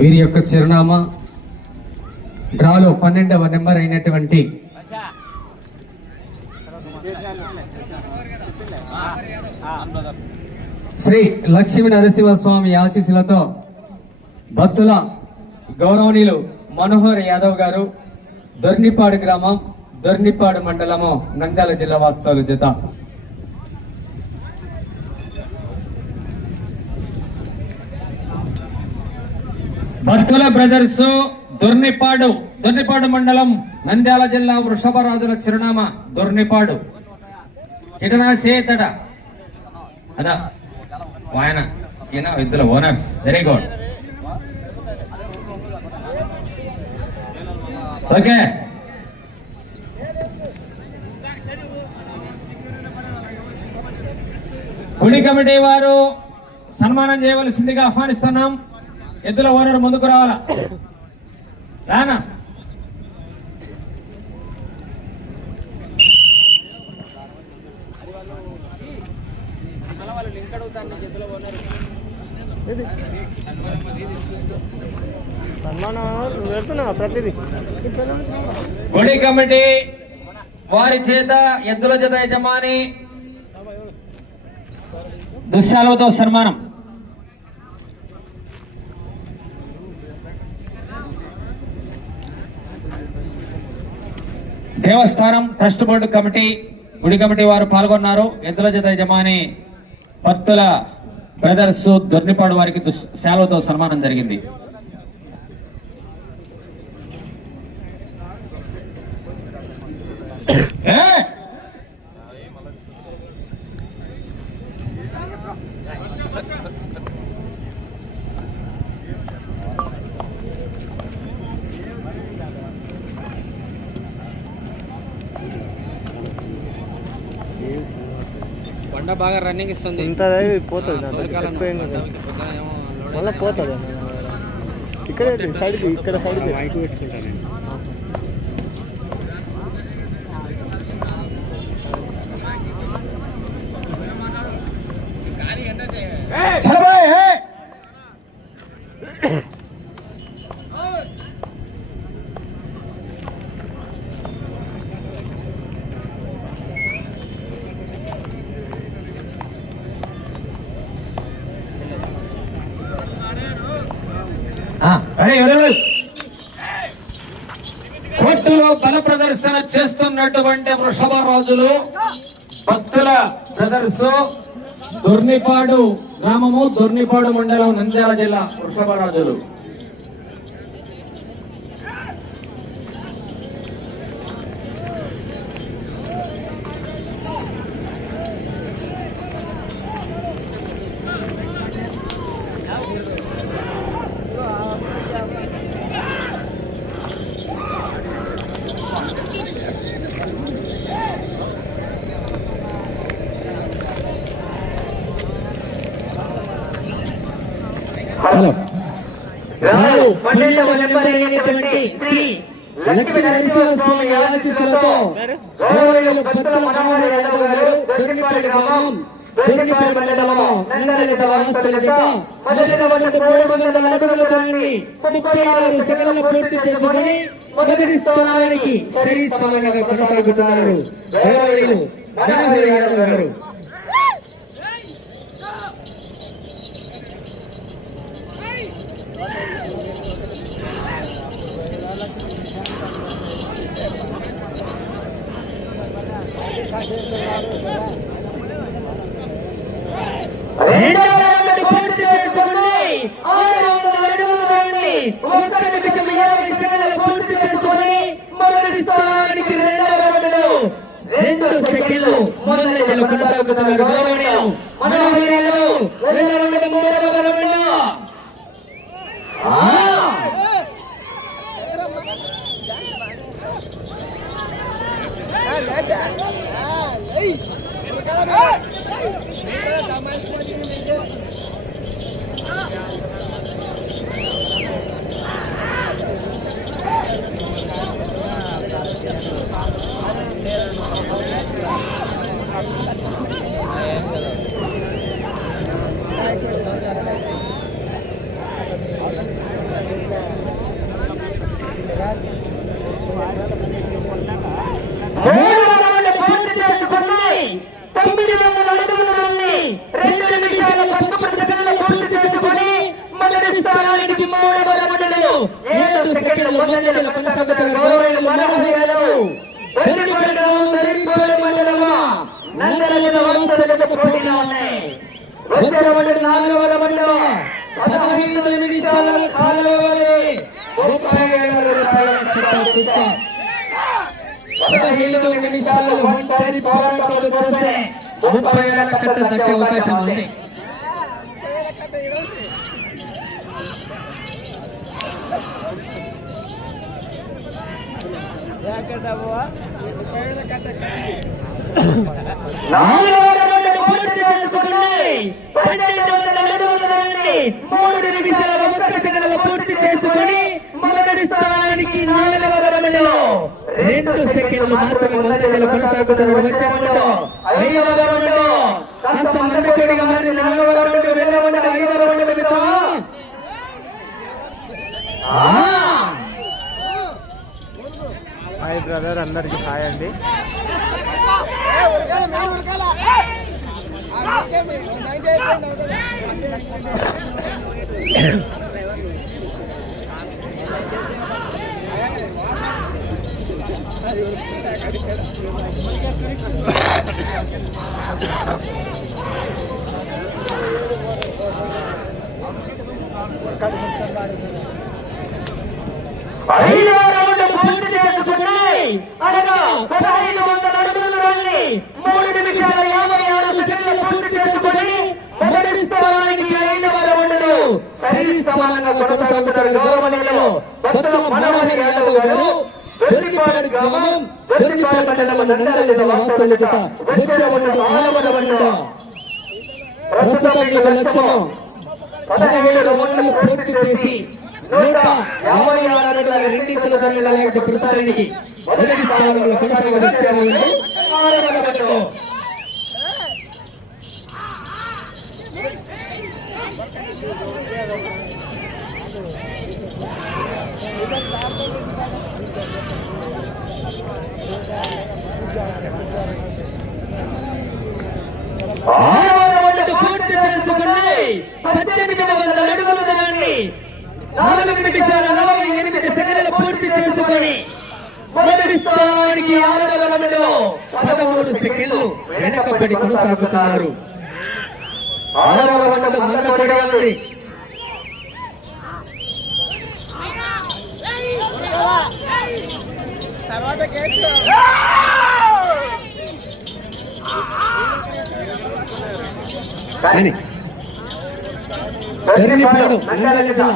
వీరి యొక్క చిరునామా డ్రాలో పన్నెండవ నెంబర్ అయినటువంటి శ్రీ లక్ష్మీ నరసింహస్వామి ఆశీస్సులతో భక్తుల గౌరవనీయులు మనోహర్ యాదవ్ గారు దొర్నిపాడు గ్రామం దొర్నిపాడు మండలము నంద్యాల జిల్లా వాస్తవులు జత. భక్తుల బ్రదర్స్ దొర్నిపాడు దొర్నిపాడు మండలం నంద్యాల జిల్లా వృషభరాజుల చిరునామా దొర్నిపాడు. ఇటనా సేతడ అదా ఆయన ఈయన ఇద్దరు ఓనర్స్. Very good okay. గుడి కమిటీ వారు సన్మానం చేయవలసిందిగా ఆహ్వానిస్తున్నాం. ఎద్దుల ఓనర్ ముందుకు రావాలా? రానా? గుడి కమిటీ వారి చేత ఎద్దుల చేత యజమాని. దుశ్శాలతో సన్మానం. దేవస్థానం ట్రస్ట్ బోర్డు కమిటీ గుడి కమిటీ వారు పాల్గొన్నారు ఎద్దుల జత యజమాని భక్తుల బ్రదర్స్ దొర్నిపాడు వారికి దుశ్శాలతో సన్మానం జరిగింది ఏ? బండ బాగా రన్నింగ్ ఇస్తుంది. ఇంత పోతుంది మళ్ళీ పోతుంది. ఇక్కడే సైడ్కి ఇక్కడ సైడ్కి. వైట్ పెట్టుకుంటాను నేను. చలబాయ్, ఏ? ఆ, రెడీ, రెడీ, రెడీ. కోర్టులో బల ప్రదర్శన చేస్తున్నటువంటి వృషభ రాజులు భక్తుల బ్రదర్స్ దొర్నిపాడు గ్రామము దొర్నిపాడు మండలం నంద్యాల జిల్లా వృషభ రాజులు రావు పన్నెండవ నెంబర్ అయినటువంటి శ్రీ లక్ష్మీ నరసింహస్వామి ఆశీస్సులతో గౌరవనీయులు భక్తుల మనోహర యాదవ్ గారు దొరినిపేట గ్రామం దొరినిపేట మండలము నందలి జిల్లా వాస్తవ్యత మొదటి రౌండ్ మూడు వందల అడుగుల దూరాన్ని ముప్పై ఆరు సెకండ్లు పూర్తి చేసుకుని మొదటి స్థానానికి సరి సమానంగా కొనసాగుతున్నారు. గౌరవనీయులు మనోహర యాదవ్ గారు. Hey! పదకొండు సెకండ్లు పూర్తి చేసుకుని మొదటి స్థానానికి మూడవ రౌండ్లో ఏడు సెకండ్లు ముందంజలో కొనసాగుతున్న గౌరవులు మూడు వేలలు పెరుగుపేట గ్రామం పెరుగుపేట మండలమా నందలిన వ్యవస్థలతో పోటీలో ఉన్నాయి. వచ్చే రౌండ్ నాలుగవ రౌండ్లో పదహైదు నిమిషాల ముప్పై వేల రూపాయల కిట్ట సిస్టమ్. పదహైదు నిమిషాలు ఒంటరి పోరాటం చేస్తే ముప్పై వేల కట్ట దక్కే అవకాశం ఉంది. నాలుగవ రౌండ్ పూర్తి చేసుకున్నాయి పన్నెండు వందల అడుగుల దూరాన్ని మూడు నిమిషాల ఒక్క సెకండ్ల పూర్తి చేసుకుని మొదటి స్థానానికి నాలుగవ రెండు సెకండ్లు మాత్రమే ముందంజలో వచ్చే రౌండ్ ఐదవ రౌండ్ కాస్త మందకొడిగా మారింది? నాలుగవ రౌండ్ వెళ్ళవ రౌండ్ ఐదవ రౌండ్ హాయ్ బ్రదర్ అందరికి హాయ్ అండి. Yeah రౌండ్ పూర్తి చేసుకున్నాయి అనగా పదహైదు వందల అడుగుల దూరాన్ని మూడు నిమిషాల యాభై ఆరు సెకండ్లు పూర్తి చేసుకుని మొదటి స్థానానికి ఐదవ రౌండ్లో సరి సమానంగా కొనసాగుతున్నారు గౌరవనీయులు కొత్తల మనోహర్ యాదవ్ గారు దొరికిపాడు గ్రామం దొరికిపాడు మండలం నందాల జిల్లా వాస్తవ్య జత వచ్చే రౌండ్ ఆరవ రౌండ్. ప్రస్తుతం మీకు లక్ష్యం పదిహేడు రౌండ్లు పూర్తి చేసి నూట యాభై ఆరు అడుగుల రెండించుల ధరల లాగితే ప్రస్తుతానికి మొదటి స్థానంలో కొనసాగి వచ్చారు ఆరవ రౌండ్లో ఆరవ రౌండ్ పూర్తి చేసుకుని పద్దెనిమిది వందల అడుగుల దూరాన్ని నాలుగు నిమిషాల నలభై ఎనిమిది సెకండ్లు పూర్తి చేసుకుని మొదటి స్థానానికి ఆరవ రౌండ్లో పదమూడు సెకండ్లు వెనకబడి కొనసాగుతున్నారు ఆరవ రౌండ్ మందపడి ఉన్నది కానీ ధరణిపాడు నంద్యాల జిల్లా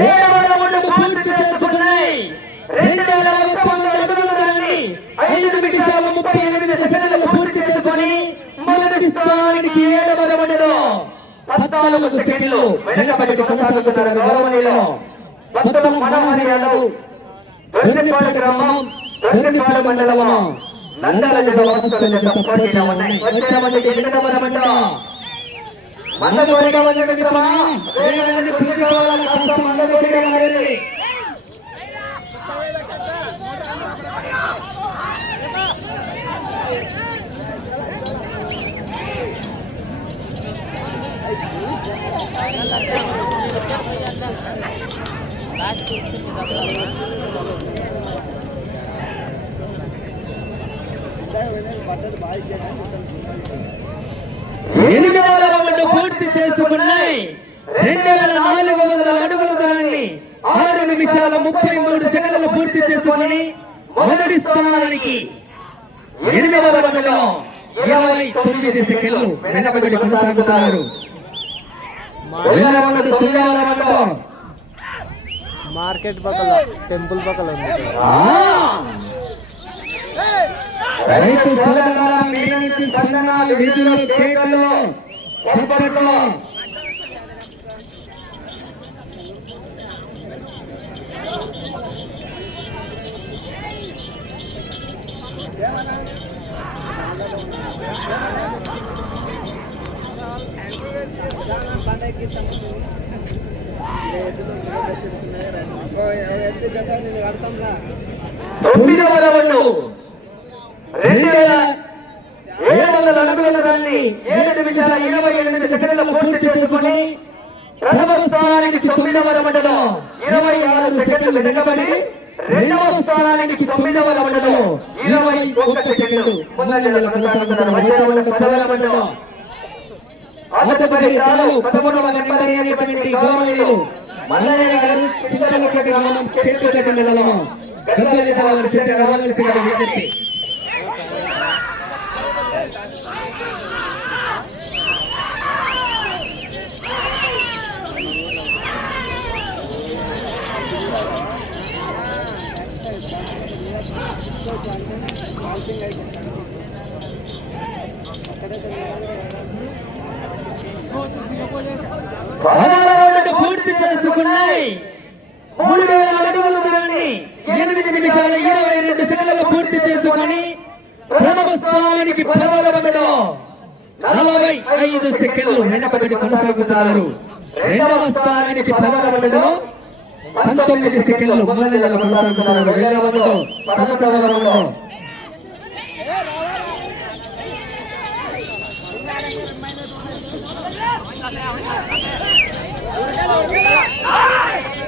ఏడవ రౌండ్ పూర్తి చేసుకున్నాయి రెండు వేల ముప్పై మంది అడుగుల దూరాన్ని ఐదు నిమిషాల ముప్పై ఎనిమిది సెకండ్లు పూర్తి చేసుకుని మొదటి స్థానానికి ఏడవ రౌండ్లో పద్నాలుగు సెకండ్లు వెనకబడి కొనసాగుతున్నారు గౌరవనీయులను కొత్తల దొరినిపాడు గ్రామం దొరినిపాడు మండలము. పోటీలో ఉన్నాయి వచ్చామంటే మిత్రమా కాస్త లేరండి ఎనిమిదవ రౌండ్ పూర్తి చేసుకున్నాయి రెండు వేల నాలుగు వందల అడుగుల దూరాన్ని ఆరు నిమిషాల ముప్పై మూడు సెకండ్లు పూర్తి చేసుకుని మొదటి స్థానానికి ఎనిమిదవ రౌండ్లో ఇరవై తొమ్మిది సెకండ్లు వెనకబడి కొనసాగుతున్నారు. వెళ్ళ రౌండ్ తొమ్మిదవ రౌండ్ మార్కెట్ పక్కల టెంపుల్ పక్కల ఉంది! రైతు సోదరులారా మీ నుంచి స్పందన విధులు కేకలు చప్పట్లు తొమ్మిదవ రౌండ్. రెండు వేల ఏడు వందల అడుగుల దాన్ని ఏడు నిమిషాల ఇరవై ఎనిమిది సెకండ్లలో పూర్తి చేసుకుని ప్రథమ స్థానానికి తొమ్మిదవ రౌండ్లో ఇరవై ఆరు సెకండ్లు వెనకబడి రెండవ స్థానానికి తొమ్మిదవ రౌండ్లో ఇరవై ఒక్క సెకండ్లు ముందంజలో కొనసాగుతున్నారు. వచ్చే రౌండ్ పదవ తదుపరి తలలు పదమూడవ నెంబర్ అయినటువంటి గౌరవనీయులు మల్లయ్య గారు చింతలపట్టి గ్రామం చెట్టుకట్టి మండలము. గద్వాల తలవారి సిద్ధంగా రావాల్సిందిగా విజ్ఞప్తి పదవ రౌండ్ ఉన్నాయి మూడు వేల అడుగుల దూరాన్ని ఎనిమిది నిమిషాల ఇరవై రెండు సెకండ్లలో పూర్తి చేసుకొని ప్రథమ స్థానానికి పదవ రౌండ్లో నలభై ఐదు సెకండ్లు వెనకబడి కొనసాగుతున్నారు. రెండవ స్థానానికి పదవ రౌండ్లో పంతొమ్మిది సెకండ్లు ముందు నెల కొనసాగుతున్నారు. రెండవ రౌండ్ పదకొండవ రౌండ్.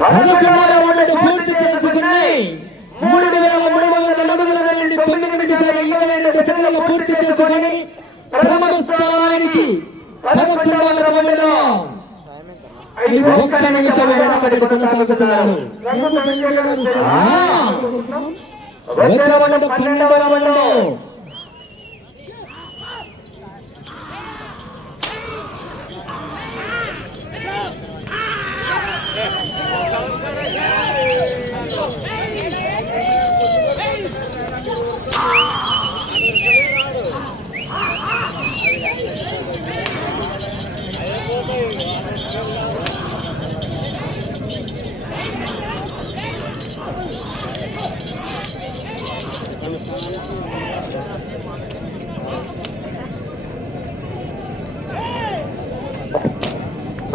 ఆ! పూర్తి చేసుకుని మూడు వేల మూడు వందల అడుగుల నుండి తొమ్మిది నిమిషాల ఇరవై రెండు సెకండ్లు పూర్తి చేసుకుని ప్రథమ స్థానానికి పదకొండవ రౌండ్లో ఒక్క నిమిషం వెనకబడి కొనసాగుతున్నారు ఆ! వచ్చే రౌండ్ పన్నెండవ రౌండ్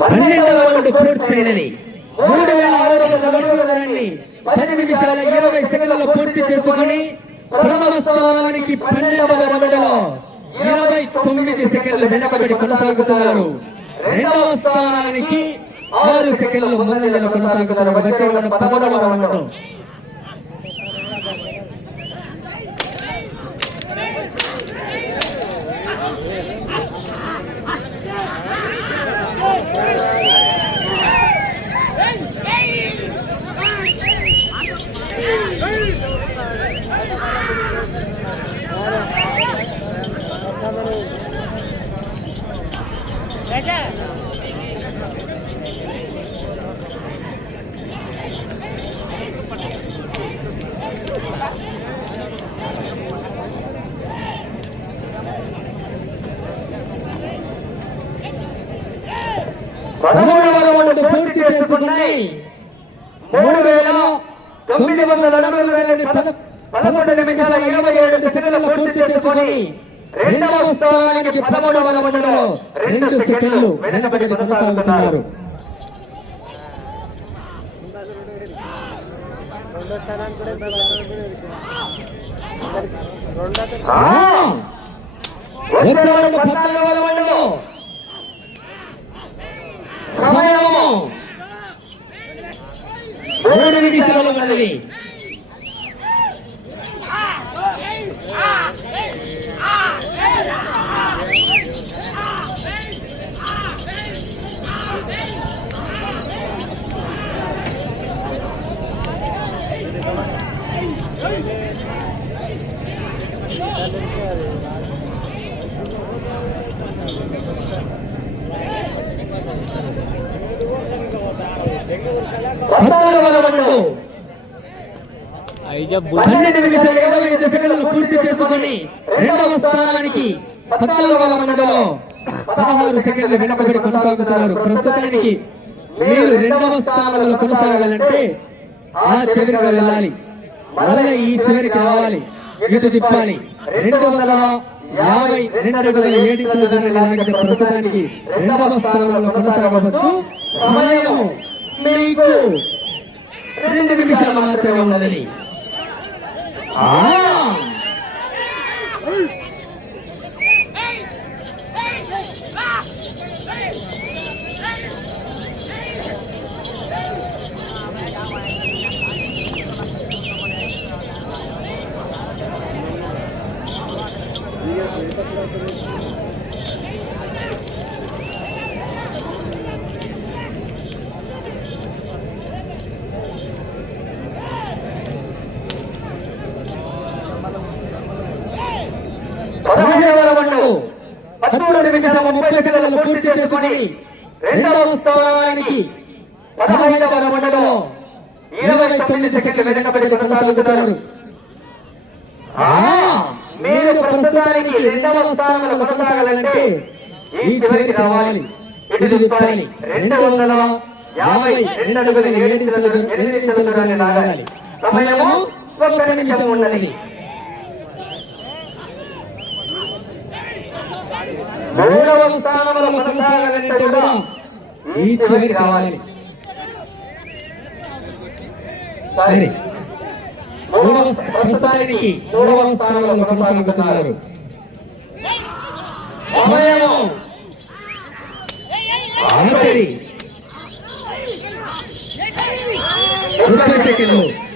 పన్నెండవ రౌండ్ పూర్తయినది. మూడు వేల ఆరు వందల అడుగుల ధరని పది నిమిషాల ఇరవై సెకండ్లలో పూర్తి చేసుకుని ప్రథమ స్థానానికి పన్నెండవ రౌండ్లో ఇరవై తొమ్మిది సెకండ్లు వెనకబడి కొనసాగుతున్నారు. రెండవ స్థానానికి ఆరు సెకండ్లు ముందంజలో కొనసాగుతున్నారు. వచ్చే రౌండ్ పదమూడవ రౌండ్ పదమూడవ రౌండ్ పూర్తి చేసుకుని మూడు వేల తొమ్మిది వందల అడుగుల వెళ్ళని పద- పదకొండు నిమిషాల ఇరవై ఏడు సెకండ్లు పూర్తి చేసుకుని రెండవ స్థానానికి పదమూడవ రెండు సెకండ్లు వెనకబడి కొనసాగుతున్నారు రెండో స్థానానికి కూడా ఇద్దరు స్థానానికి కూడా ఇరుకు. రెండో స్థానం- ఆ! వచ్చే రౌండ్ పద్నాలుగవ రౌండ్ సమయము మూడు నిమిషాలు ఉన్నది పన్నెండు నిమిషాలు ఇరవై ఐదు సెకండ్లు పూర్తి చేసుకొని రెండవ స్థానానికి పద్నాలుగవ రౌండ్లో పదహారు సెకండ్లు వెనకబడి కొనసాగుతున్నారు. ప్రస్తుతానికి మీరు రెండవ స్థానంలో కొనసాగాలంటే ఆ చివరికి వెళ్ళాలి. మళ్ళీ ఈ చివరికి రావాలి. ఇటు తిప్పాలి. రెండు వందల యాభై రెండు వందల ఏడు దూరాన్ని లాగితే ప్రస్తుతానికి రెండవ స్థానంలో కొనసాగవచ్చు. సమయము మీకు రెండు నిమిషాలు మాత్రమే ఉన్నది. ఆ పదిహేడవ రౌండ్ పదమూడు నిమిషాల ముప్పై సెకండ్లు పూర్తి చేసుకుని రెండవ స్థానానికి పదహైదవ ఇరవై తొమ్మిది సెకండ్లు వెనకబడి కొనసాగుతున్నారు. మీరు ప్రస్తుతానికి రెండవ స్థానంలో కొనసాగాలంటే ఈ చివరికి రావాలి. ఇది తిప్పాలి రెండు వందల యాభై రెండు దూరాన్ని రావాలి. సమయము ఒక్క నిమిషం ఉన్నది. మూడవ స్థానంలో కొనసాగాలంటే కూడా ఈ చివరి కావాలి. సరే. మూడవ ప్రస్తుతానికి మూడవ స్థానంలో కొనసాగుతున్నారు. సమయం. ఆఖరి. ముప్పై సెకండ్లు.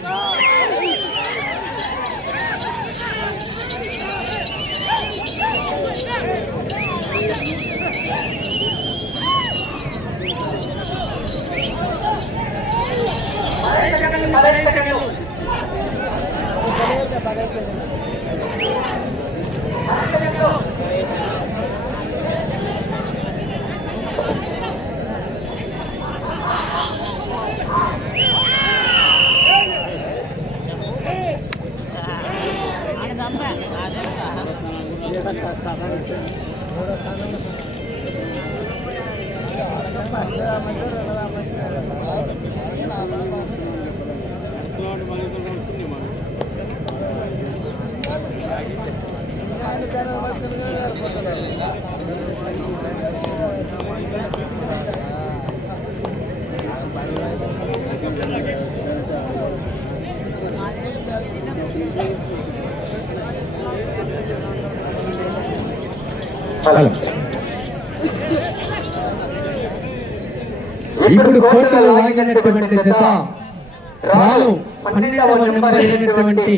ఇప్పుడు కోర్టులో లాగినటువంటి జత రాలు పన్నెండవ నెంబర్ అయినటువంటి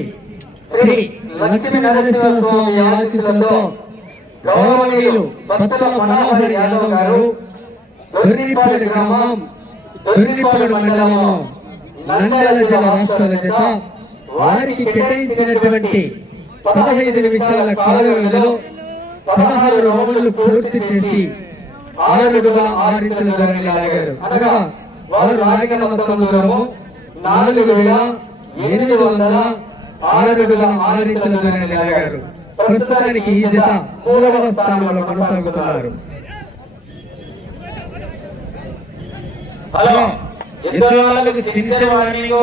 శ్రీ లక్ష్మీ నరసింహ స్వామి ఆశీస్సులతో గౌరవనీయులు భక్తుల మనోహర్ యాదవ్ గారు దొరినిపాడు గ్రామం దొరినిపాడు మండలము నంద్యాల జిల్లా రాష్ట్రాల చేత వారికి కేటాయించినటువంటి పదహైదు నిమిషాల కాల వ్యవధిలో పదహారు రౌండ్లు పూర్తి చేసి ఆరు అడుగుల ఆరు ఇంచుల దూరాన్ని లాగారు. అనగా వారు లాగిన మొత్తం దూరము నాలుగు వేల ఎనిమిది వందల ఆరు అడుగుల ఆరు ప్రస్తుతానికి ఈ జత మూడవ స్థానంలో కొనసాగుతున్నారు. హలో ఇద్దరు వాళ్ళకి సిన్సియర్ వార్నింగ్